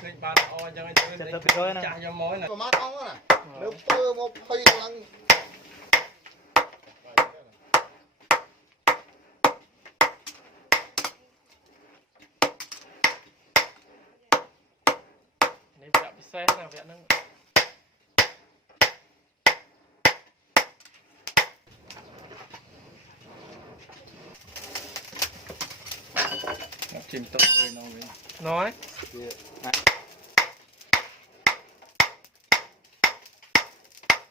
เคยบานออยังไงจะเป็นจ่ายมอยนะประมาณเอาน่ะเดี๋ยวเพิ่มมาพยลังนี่แบบพิเศษนะแบบนึงชิมต้มเลยน้องเลยน้อย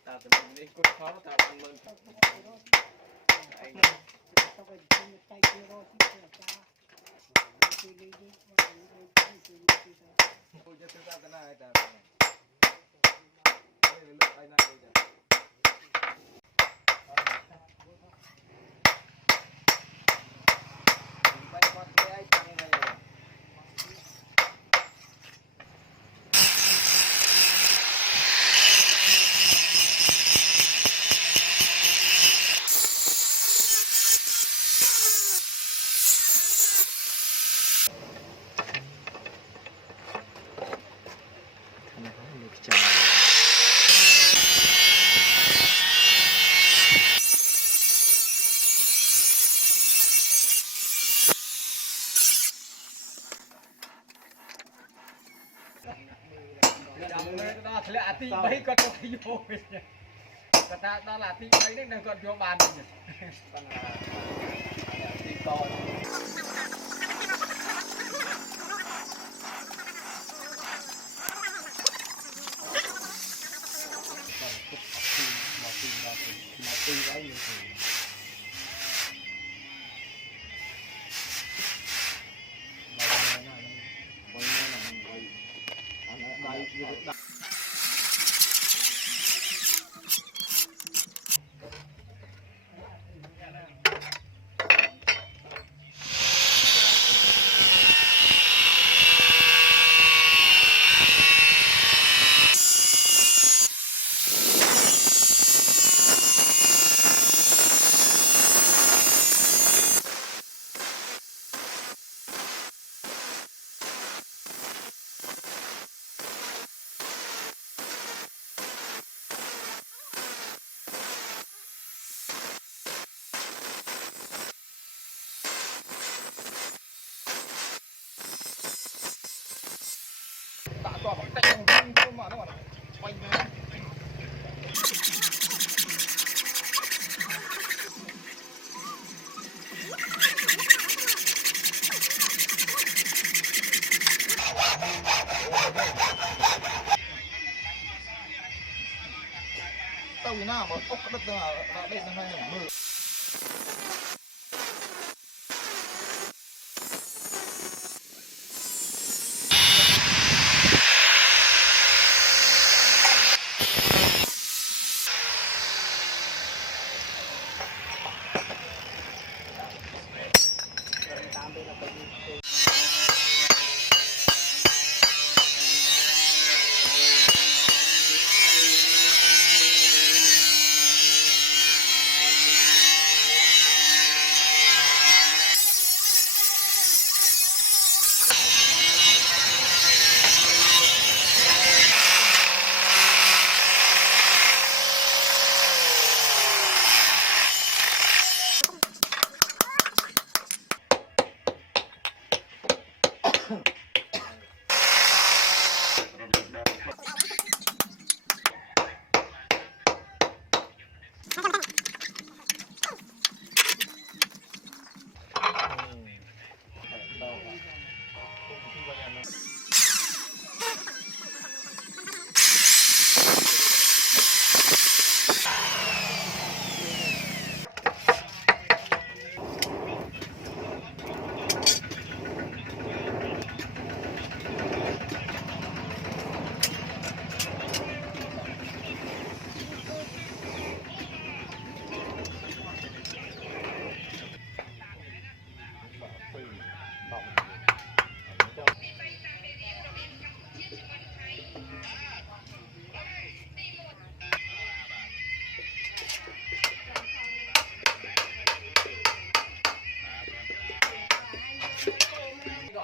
ตาเป็นนี่กุดเขาตาเป็นมันไอ้ต้องไปกินไก่เกลือที่เกลือจ้าคุยจะซื้อตากันได้แต่ไม่เลือกไปไหนเลยจ้ะไปวัดได้จังเลยทะเลอาทิตย์ไปก็ต้องโยกไปเนี่ยกระดาษตลาดที่ไปนี่นั่งก็โยบานเนี่ยปัญหาที่ต่อมาตีไว้อยู่ก็บอกแต่ยังวิ่งเข้ามาแล้วไปเลยเต้าหน้ามันตกกระดิ่งเราได้ยังไงมือ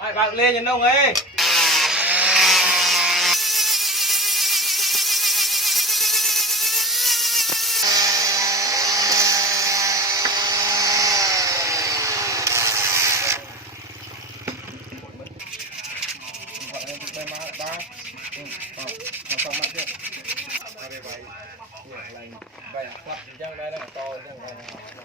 ai bạc lên nhìn đâu ấy vậy quạt chân đây là to chân đây là